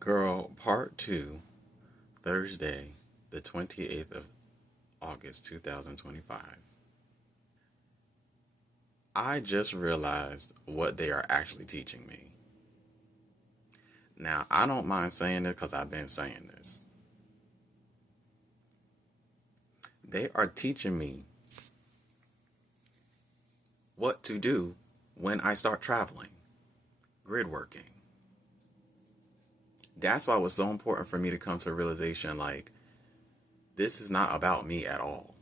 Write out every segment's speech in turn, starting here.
Girl, part two, Thursday, the 28th of August, 2025. I just realized what they are actually teaching me. Now, I don't mind saying this because I've been saying this. They are teaching me what to do when I start traveling, grid working. That's why it was so important for me to come to a realization like, this is not about me at all.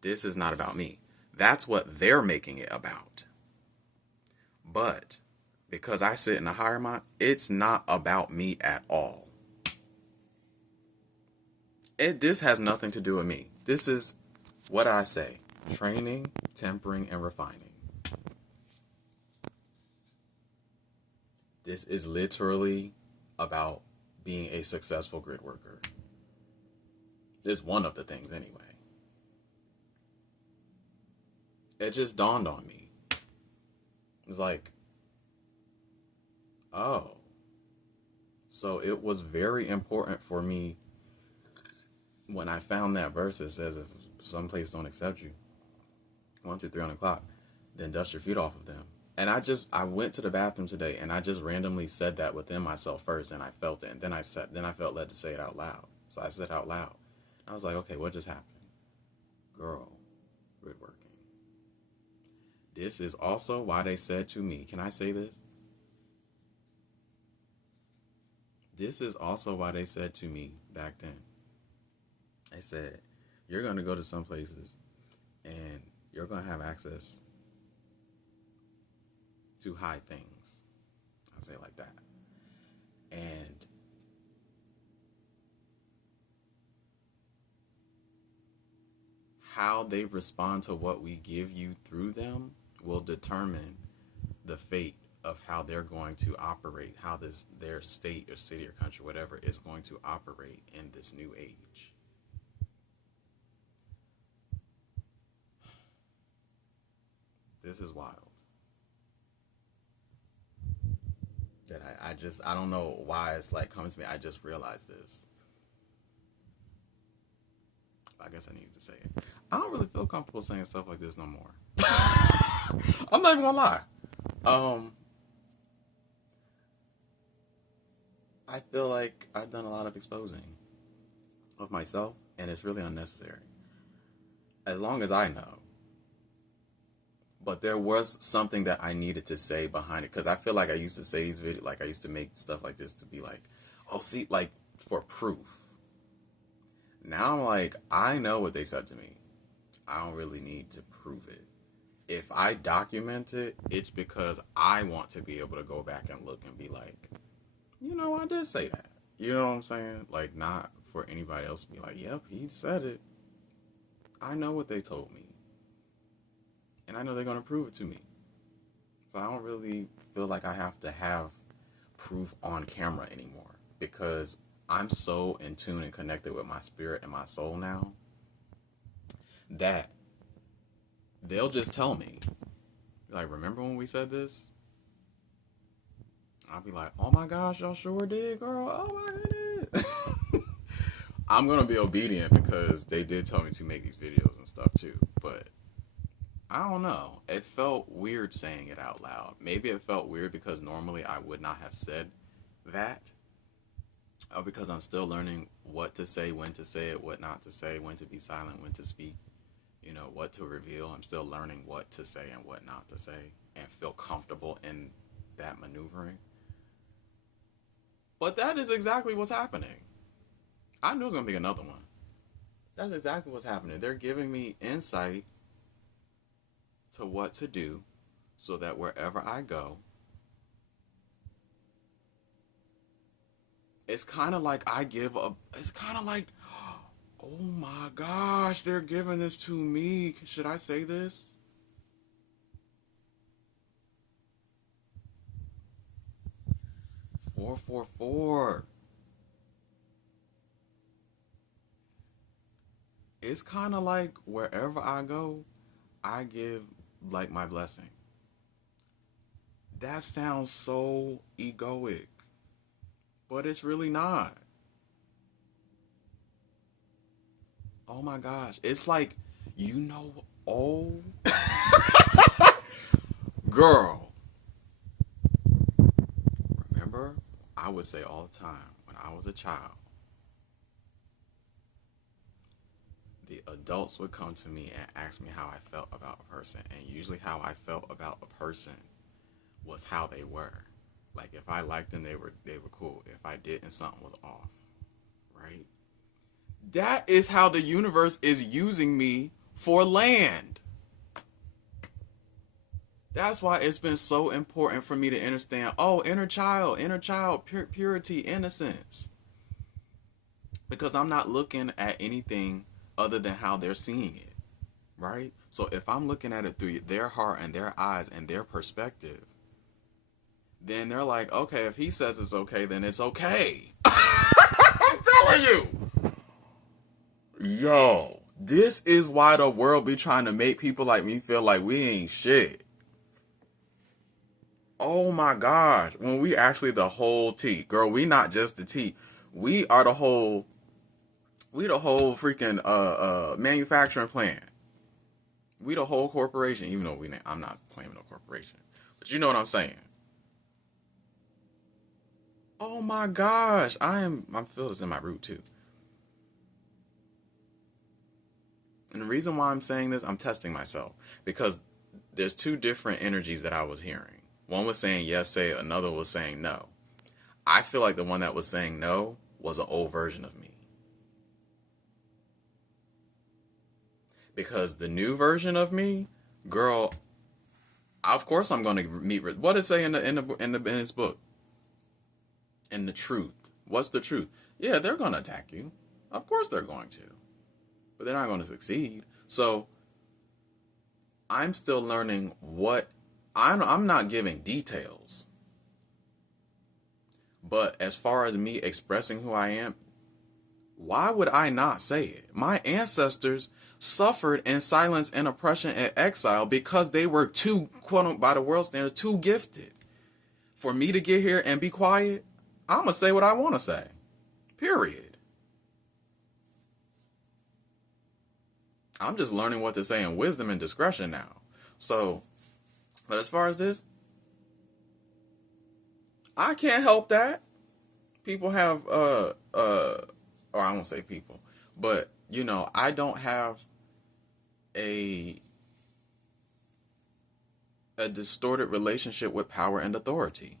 This is not about me. That's what they're making it about. But because I sit in a higher mind, it's not about me at all. This has nothing to do with me. This is what I say: training, tempering, and refining. This is literally about being a successful grid worker. This is one of the things, anyway. It just dawned on me. It's like, oh. So it was very important for me when I found that verse that says, if some places don't accept you, 1, 2, 3 on the clock, then dust your feet off of them. And I went to the bathroom today and I just randomly said that within myself first, and I felt it. And then I felt led to say it out loud. So I said it out loud. I was like, okay, what just happened? Girl, grid working. This is also why they said to me, can I say this? This is also why they said to me back then. They said, you're going to go to some places and you're going to have access to high things. I'll say it like that. And how they respond to what we give you through them will determine the fate of how they're going to operate, how their state or city or country, whatever, is going to operate in this new age. This is wild. That I don't know why it's like coming to me. I just realized this. I guess I needed to say it. I don't really feel comfortable saying stuff like this no more. I'm not even gonna lie. I feel like I've done a lot of exposing of myself, and it's really unnecessary. As long as I know. But there was something that I needed to say behind it, because I feel like I used to say these videos, like I used to make stuff like this to be like, oh, see, like for proof. Now I'm like, I know what they said to me. I don't really need to prove it. If I document it, it's because I want to be able to go back and look and be like, you know, I did say that. You know what I'm saying? Like, not for anybody else to be like, yep, he said it. I know what they told me. And I know they're going to prove it to me. So I don't really feel like I have to have proof on camera anymore, because I'm so in tune and connected with my spirit and my soul now that they'll just tell me, like, remember when we said this? I'll be like, oh my gosh, y'all sure did, girl. Oh my goodness. I'm going to be obedient because they did tell me to make these videos and stuff too. But I don't know. It felt weird saying it out loud. Maybe it felt weird because normally I would not have said that. Because I'm still learning what to say, when to say it, what not to say, when to be silent, when to speak, you know, what to reveal. I'm still learning what to say and what not to say, and feel comfortable in that maneuvering. But that is exactly what's happening. I knew it was going to be another one. That's exactly what's happening. They're giving me insight to what to do so that wherever I go, it's kind of like it's kind of like, oh my gosh, they're giving this to me. Should I say this? Four, 4. It's kind of like wherever I go, I give like my blessing. That sounds so egoic. But it's really not. Oh my gosh. It's like, oh, girl. Remember, I would say all the time when I was a child, the adults would come to me and ask me how I felt about a person. And usually how I felt about a person was how they were. Like if I liked them, they were cool. If I didn't, something was off. Right? That is how the universe is using me for land. That's why it's been so important for me to understand, oh, inner child, purity, innocence. Because I'm not looking at anything other than how they're seeing it, right? So if I'm looking at it through their heart and their eyes and their perspective, then they're like, okay, if he says it's okay, then it's okay. I'm telling you. Yo, this is why the world be trying to make people like me feel like we ain't shit. Oh my gosh. When we actually the whole tea. Girl, we not just the tea. We are the whole freaking manufacturing plant. We the whole corporation, even though I'm not claiming no corporation. But you know what I'm saying. Oh my gosh. I feel this in my root too. And the reason why I'm saying this, I'm testing myself. Because there's two different energies that I was hearing. One was saying yes, say it. Another was saying no. I feel like the one that was saying no was an old version of me. Because the new version of me, girl, of course I'm going to meet. What does it say in his book? In the truth. What's the truth? Yeah, they're going to attack you. Of course they're going to. But they're not going to succeed. So I'm still learning what I'm not giving details. But as far as me expressing who I am, why would I not say it? My ancestors suffered in silence and oppression and exile because they were too, quote unquote, by the world standards, too gifted. For me to get here and be quiet, I'm going to say what I want to say. Period. I'm just learning what to say in wisdom and discretion now. So, but as far as this, I can't help that. People have, or I won't say people, but, I don't have a distorted relationship with power and authority.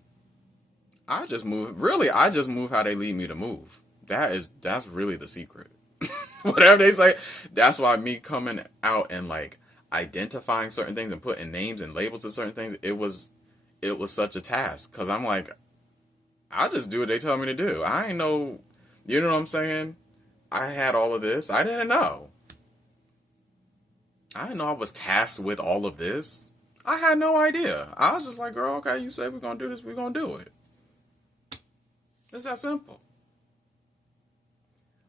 I just move how they lead me to move. That's really the secret. Whatever they say, that's why me coming out and like identifying certain things and putting names and labels to certain things, it was such a task. Cause I'm like, I just do what they tell me to do. I ain't know, you know what I'm saying? I had all of this. I didn't know. I didn't know I was tasked with all of this. I had no idea. I was just like, girl, okay, you say we're going to do this, we're going to do it. It's that simple.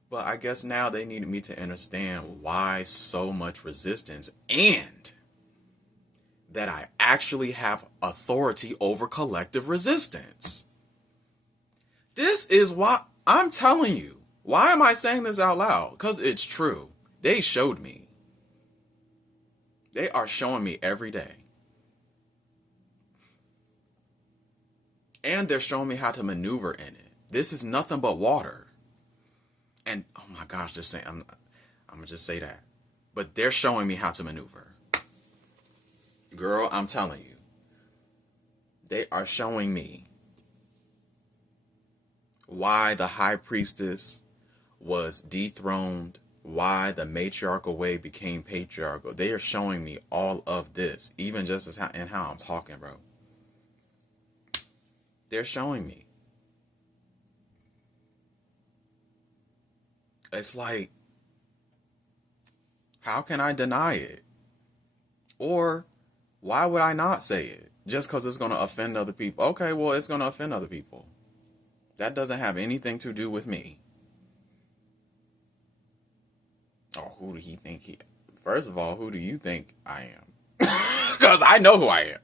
But I guess now they needed me to understand why so much resistance and that I actually have authority over collective resistance. This is why I'm telling you. Why am I saying this out loud? Because it's true. They showed me. They are showing me every day. And they're showing me how to maneuver in it. This is nothing but water. And, oh my gosh, they're saying, I'm going to just say that. But they're showing me how to maneuver. Girl, I'm telling you. They are showing me why the high priestess was dethroned, why the matriarchal way became patriarchal. They are showing me all of this, even just as how I'm talking, bro. They're showing me. It's like, how can I deny it? Or why would I not say it? Just because it's going to offend other people. Okay, well, it's going to offend other people. That doesn't have anything to do with me. Or who do he think he... First of all, who do you think I am? Because I know who I am.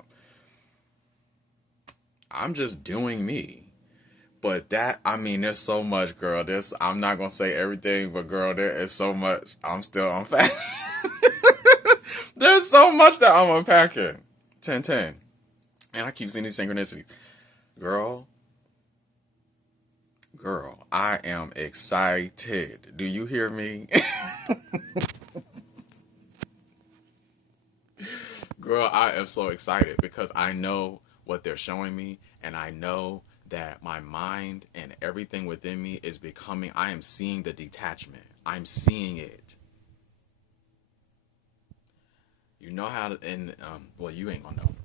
I'm just doing me. But that, I mean, there's so much, girl. I'm not going to say everything, but girl, there is so much. I'm still unpacking. There's so much that I'm unpacking. 10-10. And I keep seeing these synchronicities. Girl, I am excited. Do you hear me? Girl, I am so excited because I know what they're showing me, and I know that my mind and everything within me is becoming, I am seeing the detachment. I'm seeing it. You know how to, and well, you ain't gonna know.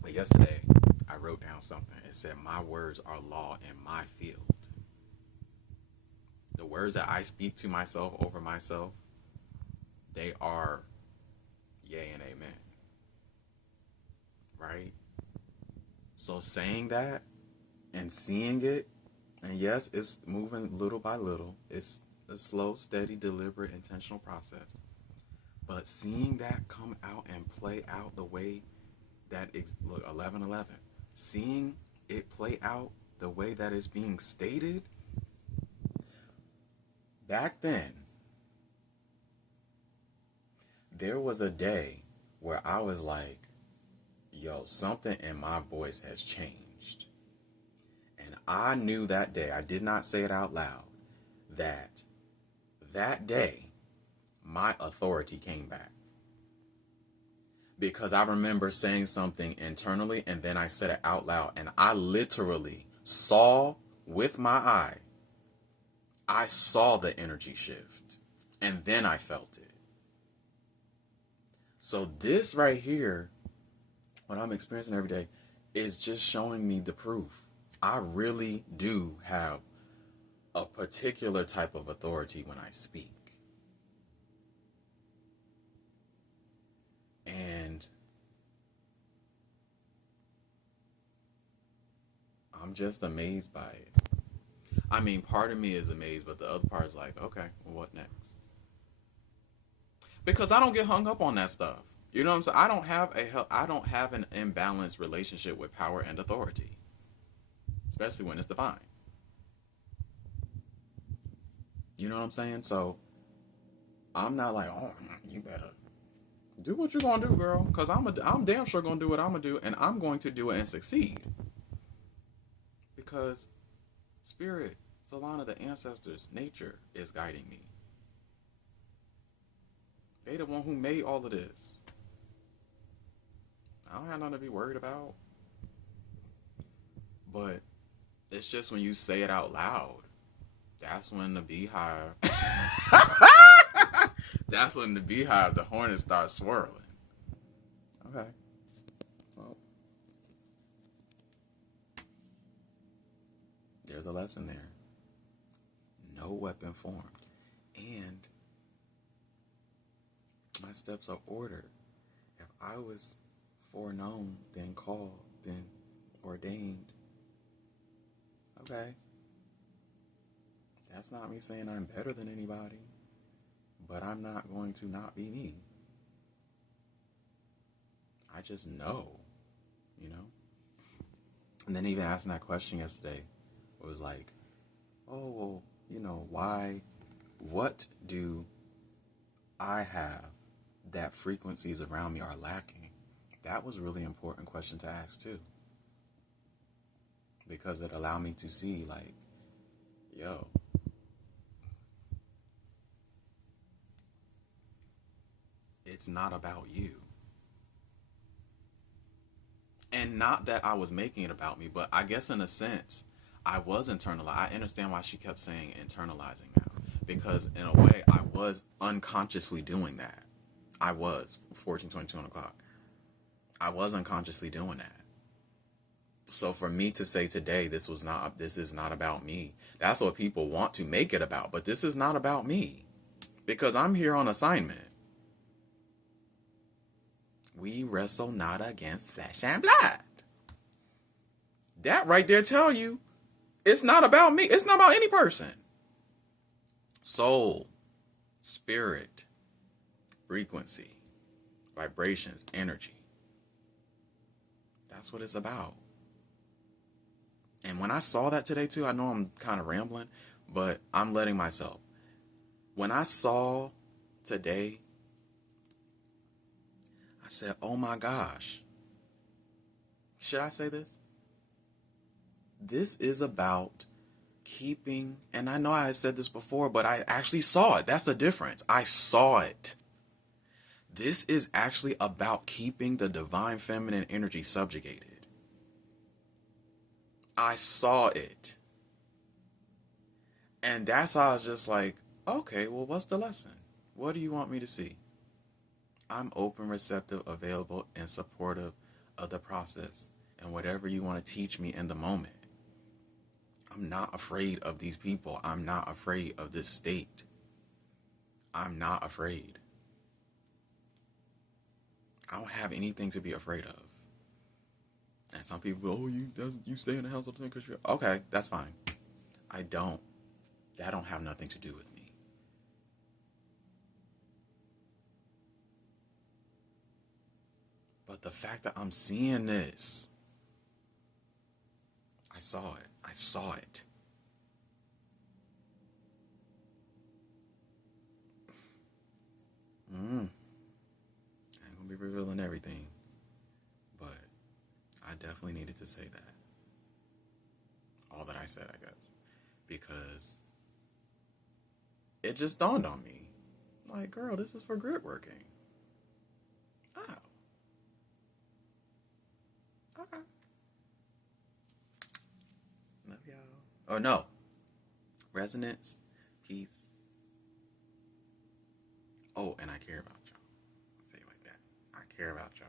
But yesterday, I wrote down something. It said, my words are law in my field. The words that I speak to myself over myself, they are yay and amen. Right? So saying that and seeing it, and yes, it's moving little by little. It's a slow, steady, deliberate, intentional process. But seeing that come out and play out the way that it's, look, 11:11. Seeing it play out the way that it's being stated, back then, there was a day where I was like, yo, something in my voice has changed. And I knew that day, I did not say it out loud, that day, my authority came back. Because I remember saying something internally and then I said it out loud. And I literally saw with my eye, I saw the energy shift. And then I felt it. So this right here, what I'm experiencing every day, is just showing me the proof. I really do have a particular type of authority when I speak. And I'm just amazed by it. I mean, part of me is amazed, but the other part is like, okay, well, what next? Because I don't get hung up on that stuff. You know what I'm saying? I don't have an imbalanced relationship with power and authority, especially when it's divine. You know what I'm saying? So I'm not like, oh, you better do what you're gonna do, girl. Because I'm damn sure gonna do what I'm gonna do, and I'm going to do it and succeed. Because Spirit, Solana, the ancestors, nature is guiding me. They the one who made all of this. I don't have nothing to be worried about. But it's just when you say it out loud, that's when the beehive that's when the hornets start swirling. Okay. Well, there's a lesson there. No weapon formed. And my steps are ordered. If I was foreknown, then called, then ordained, okay. That's not me saying I'm better than anybody, but I'm not going to not be me. I just know, you know? And then even asking that question yesterday, it was like, oh, well, you know, what do I have that frequencies around me are lacking? That was a really important question to ask too. Because it allowed me to see like, yo, it's not about you. And not that I was making it about me, but I guess in a sense, I was internalizing. I understand why she kept saying internalizing now. Because in a way, I was unconsciously doing that. I was, 14:22 o'clock. I was unconsciously doing that. So for me to say today, this is not about me. That's what people want to make it about. But this is not about me. Because I'm here on assignment. We wrestle not against flesh and blood. That right there tell you, it's not about me. It's not about any person. Soul, spirit, frequency, vibrations, energy. That's what it's about. And when I saw that today too, I know I'm kind of rambling, but I'm letting myself. When I saw today, I said, oh my gosh. Should I say this? This is about keeping, and I know I had said this before, but I actually saw it. That's the difference. I saw it. This is actually about keeping the divine feminine energy subjugated. I saw it. And that's how I was just like, okay, well, what's the lesson? What do you want me to see? I'm open, receptive, available, and supportive of the process and whatever you want to teach me in the moment. I'm not afraid of these people. I'm not afraid of this state. I'm not afraid. I don't have anything to be afraid of. And some people go, oh, you stay in the house all the time because you're... Okay, that's fine. I don't. That don't have nothing to do with me. But the fact that I'm seeing this, I saw it. I saw it. I ain't gonna be revealing everything, but I definitely needed to say that. All that I said, I guess, because it just dawned on me. Like, girl, this is for grid working. Oh. Okay. Love y'all. Oh, no. Resonance, peace. Oh, and I care about y'all. I'll say it like that. I care about y'all.